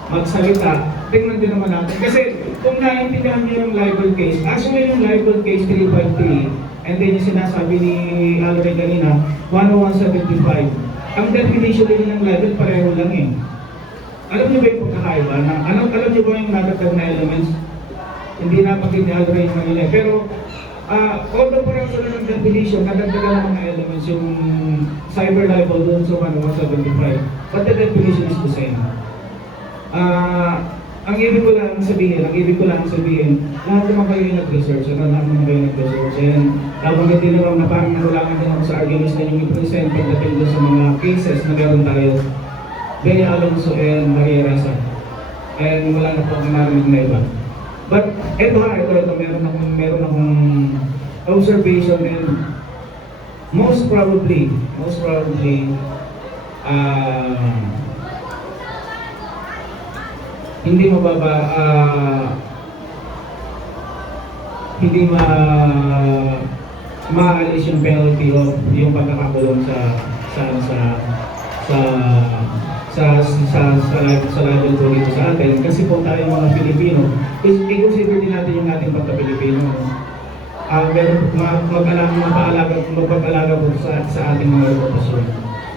magsalita, tingnan din naman natin. Kasi kung naiintindihan niyo yung libel case, actually yung libel case 353, and then yung sinasabi ni Alvin kanina, 10175. Ang definition din ng libel pareho lang eh. Alam niyo ba yung pagkakaiba? Alam niyo ba yung nadagdag na elements? Hindi napakit ni Alvin yung kanina. Pero although pareho sila ng definition, nadagdagan ng mga elements yung cyber libel dun sa 10175. But the definition is the same. Ang ibig ko lang sabihin, lahat naman kayo yung nag-research, and nabanggit din naman na parang nakulangan din ako sa arguments na yung i-present pagdating doon sa mga cases na meron tayo, Bea Alonso and Maria Rasa. And wala na po akong narinig na iba. But ito meron akong observation, and most probably, hindi maalis yung penalty of yung pagkakakulong sa libel po dito sa atin. Kasi po tayo mga Pilipino, i-consider din natin yung ating pagka-Pilipino. Magpag-alaga po sa ating mga reputasyon.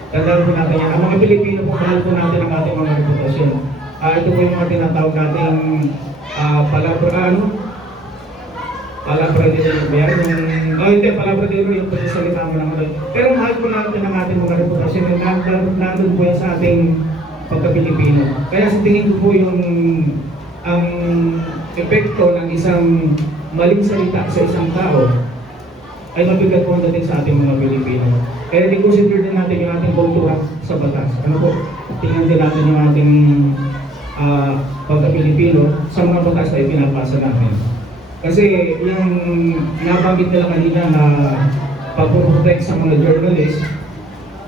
Tandaan po natin yan. Ang mga Pilipino po, mahal po natin ang ating mga reputasyon. Ito po yung mga tinatawag nating palabradero yung pagsasalita mo naman. Pero mahal po natin ang ating mga reputasyon, nandun po yan sa ating pagka-Pilipino. Kaya sa tingin ko po yung ang epekto ng isang maling salita sa isang tao ay mabigat po ang dating sa ating mga Pilipino. Kaya i-consider din natin yung ating kultura sa batas. Tingnan din natin yung ating pagka-Pilipino sa mga batas na ipinapasa natin. Kasi yung nabanggit nila kanina na pag-protect sa mga journalists,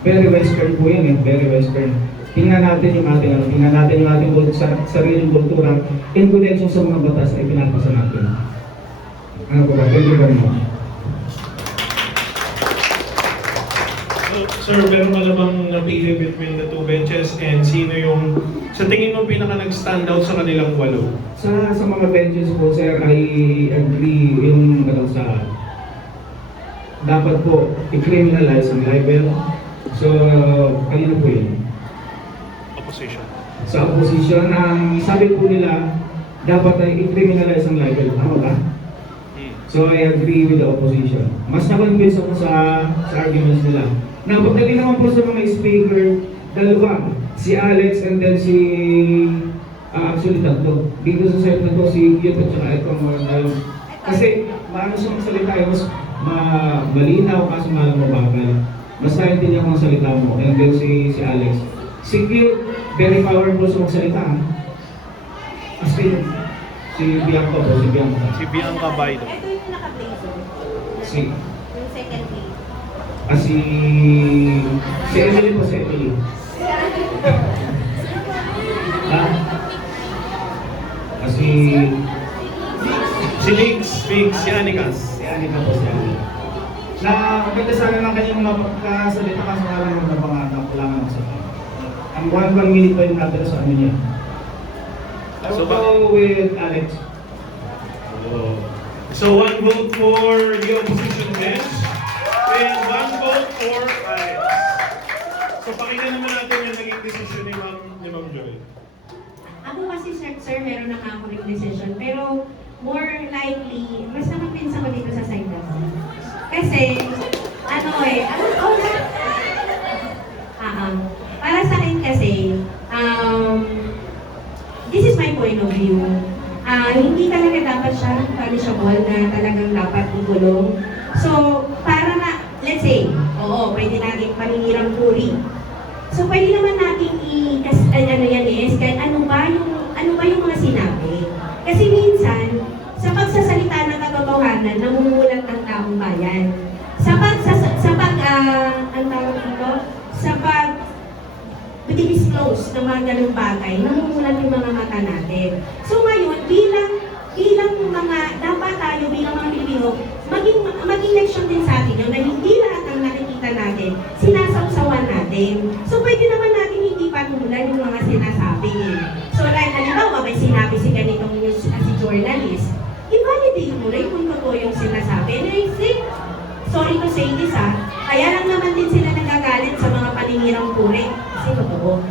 very western po yan very western. Tingnan natin yung ating sariling kultura in connection sa mga batas na ipinapasa natin. Ano po ba? Thank you very much. Sir, meron ka namang napili between the two benches, and sino yung sa tingin mo pinaka nag-stand out sa kanilang walo? Sa mga benches po, sir, I agree yung dapat po i-criminalize ang libel. So, kanina po yun? Opposition. Sa opposition, ang sabi po nila, dapat ay i-criminalize ang libel. Tama ba? So, I agree with the opposition. Mas na-convince ako sa arguments nila. Pagdating naman po sa mga speaker, dalawa, si Alex and then actually tatlo. Dito sa side na to, si Cute at saka itong kasi maano siyang salita, mas malinaw kaso malang mabagal. Mas naintindihan ko ang salita mo. And then si Alex. Si Cute, very powerful sa magsalita. As in, si Bianca po, si Bianca. Si Bianca Baido. Ito yung naka-blazer. Si, Yung second place. si Emily po, si Emily. Ha? Si Lix, si Anika. Si Anika po, si Anika. Na maganda sana lang kanyang mapagkasalita kaso nga lang napangatang ko lang sa ang 1 minute pa yung natira sa ano niya. I will go with Alex. So 1 vote for the opposition bench and 1 vote for Alex. So pakinggan naman natin yung naging decision ni Ma'am Joy. Ako kasi, sir, meron na ako ring decision. Pero more likely, mas napapinsa ko dito sa side na ko. Kasi, para sa akin kasi, this is my point of view. Hindi talaga dapat siya punishable na talagang dapat ikulong. So, para na, let's say, pwede natin paninirang puri. So, pwede naman natin kahit ano ba yung mga sinabi. Kasi minsan, sa pagsasalita ng katotohanan, namumulat ang taong bayan. Sa pag-disclose ng mga ganung bagay, namumulat yung mga mata natin. So ngayon, bilang mga, dapat tayo bilang mga Pilipino, maging leksyon din sa atin yun, na hindi lahat ng nakikita natin, sinasawsawan natin. So pwede naman natin hindi patulan yung mga sinasabi. So like, halimbawa, may sinabi si ganitong news si journalist, i-validate mo rin kung totoo yung sinasabi. And I think, sorry to say this kaya lang naman din sila nagagalit sa mga paninirang puri. Kasi totoo.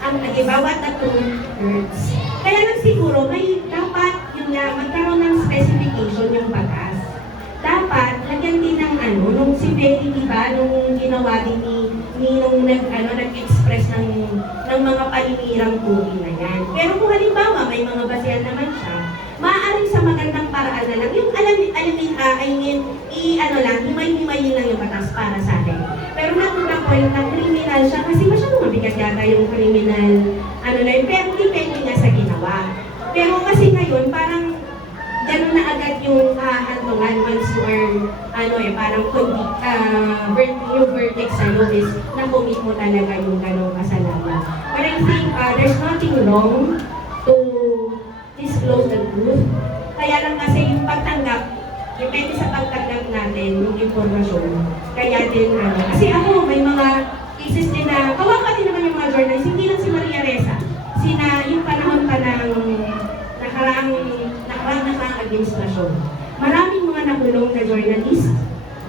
Ang bawat na truth hurts. Kaya lang siguro, may dapat yun nga, magkaroon ng specification yung batas. Dapat, lagyan din ng nung si Betty, diba, nung ginawa din nung nag-express ng mga paninirang puri na yan. Pero kung halimbawa, may mga basehan naman siya, maaaring sa magandang paraan na lang, yung himay-himayin lang yung batas para sa akin. Pero natura point na criminal siya kasi masyadong mabigat yata yung criminal, pero depende nga sa ginawa. Pero kasi ngayon, parang gano'n na agad yung hantungan once you are, parang yung verdict sa'yo is na-commit mo talaga yung gano'ng kasalanan. But I think there's nothing wrong to disclose the truth. Kaya lang kasi yung pagtanggap, depende sa pagtanggap natin yung impormasyon. Kaya din, kasi ako, may mga cases din na, kawawa din naman yung mga journalists, hindi lang si Maria Reza. Yung panahon pa ng nakaraang administrasyon. Maraming mga nakulong na journalist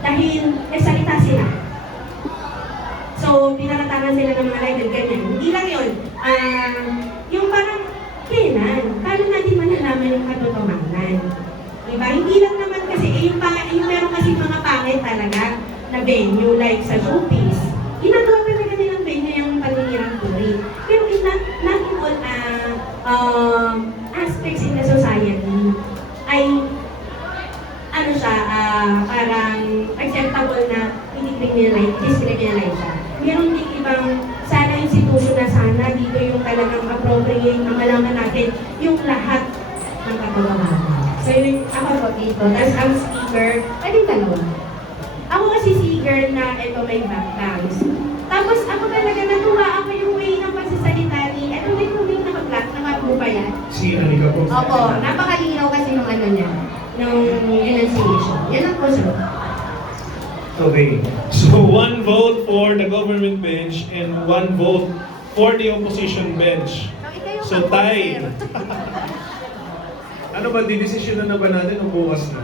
dahil nagsalita sila. So, pinaratangan sila ng mga libel, ganyan. Hindi lang yun. Yung parang, kailan? Paano natin malalaman yung katotohanan? Diba? Hindi lang naman kasi, yung meron kasi mga pangit talaga na venue, like sa showbiz. Ginagawa talaga nilang venue yung paninirang puri. Pero not in all aspects in the society ay parang acceptable na discriminalize siya. Meron din ibang sana institution na sana dito yung talagang appropriate na malaman natin yung lahat ng katotohanan. So ako po dito, tapos ang speaker, dalawa. Ako kasi speaker na ito may backgrounds. Tapos ako talaga natuwa ako yung way ng pagsasalita ni, may tubig na mag-black, nakabuba yan. Si Anika po. Opo, napakalinaw kasi nung niya, nung enunciation. Yan ang po sir. Okay. So 1 vote for the government bench and 1 vote for the opposition bench. So tie. Ano ba, didesisyon na ba natin o bukas na?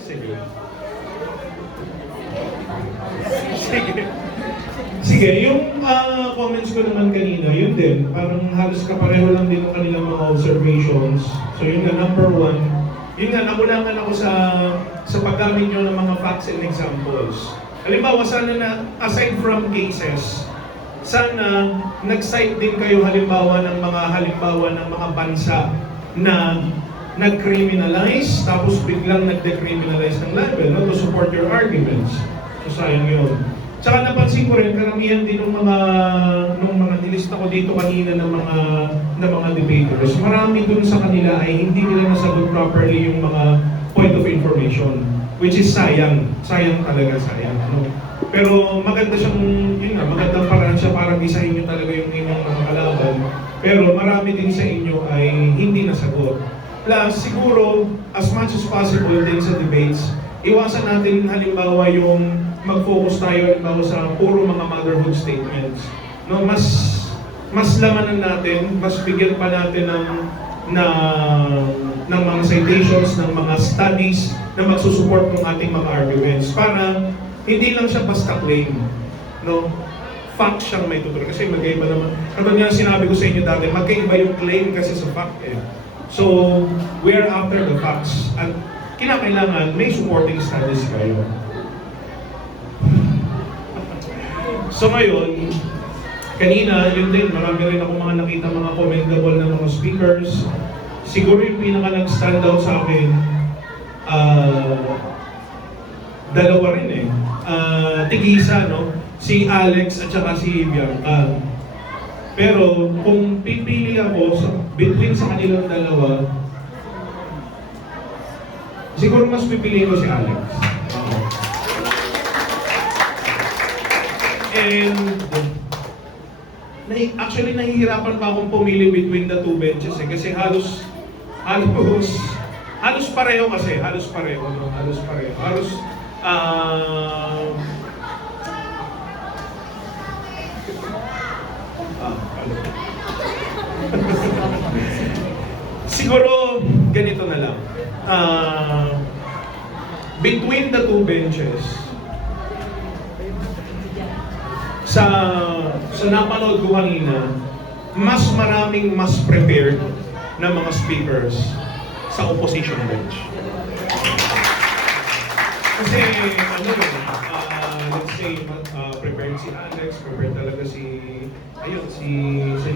Sige. Sige, yung comments ko naman kanina, yun din. Parang halos kapareho lang din ang kanilang mga observations. So yun nga, number 1. Yun nga, nakulangan ako sa paggamit nyo ng mga facts and examples. Halimbawa, sana na, aside from cases, sana nag-cite din kayo halimbawa ng mga bansa na nag-criminalize, tapos biglang nag-decriminalize ng libel, no, to support your arguments. So sayang yun. Saka napansin ko rin, karamihan din ng mga nilista ko dito kanina ng mga debaters, marami dun sa kanila ay hindi nila nasagot properly yung mga point of information, which is sayang. Sayang talaga, sayang. Ano? Pero maganda siyang, yun nga, magandang paraan siya para gisahin nyo talaga yung inyong mga kalaban. Pero marami din sa inyo ay hindi nasagot. Plus, siguro, as much as possible din sa debates, iwasan natin halimbawa yung mag-focus tayo halimbawa sa puro mga motherhood statements. No, mas lamanan natin, mas bigyan pa natin ng mga citations, ng mga studies na magsusupport ng ating mga arguments para hindi lang siya basta claim. No? Fact siyang may tutulong. Kasi magkaiba naman. Katulad nga sinabi ko sa inyo dati, magkaiba yung claim kasi sa fact eh. So, we are after the facts. At kinakailangan may supporting studies kayo. So ngayon, kanina, yun din, marami rin ako mga nakita mga commendable na mga speakers. Siguro yung pinaka nag-stand out sa akin, dalawa rin eh. Tigisa, no? Si Alex at saka si Bianca. Pero kung pipili ako between sa kanilang dalawa, siguro mas pipiliin ko si Alex. And actually nahihirapan pa akong pumili between the two benches eh, kasi halos pareho kasi, halos pareho. Siguro ganito na lang. Between the two benches, sa napanood ko kanina, mas prepared na mga speakers sa opposition bench. Kasi let's say prepared si Alex, prepared talaga si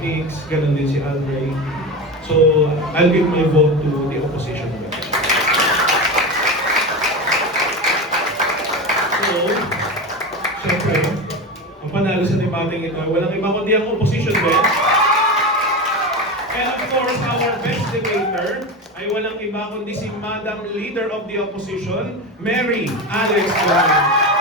Nix, ganun din si Andre. So I'll give my vote to the opposition bench. So, syempre, ang panalo sa debating ito ay walang iba kundi ang opposition bench. And of course, our best debater ay walang iba kundi si Madam Leader of the Opposition, Mary Alex Blanc.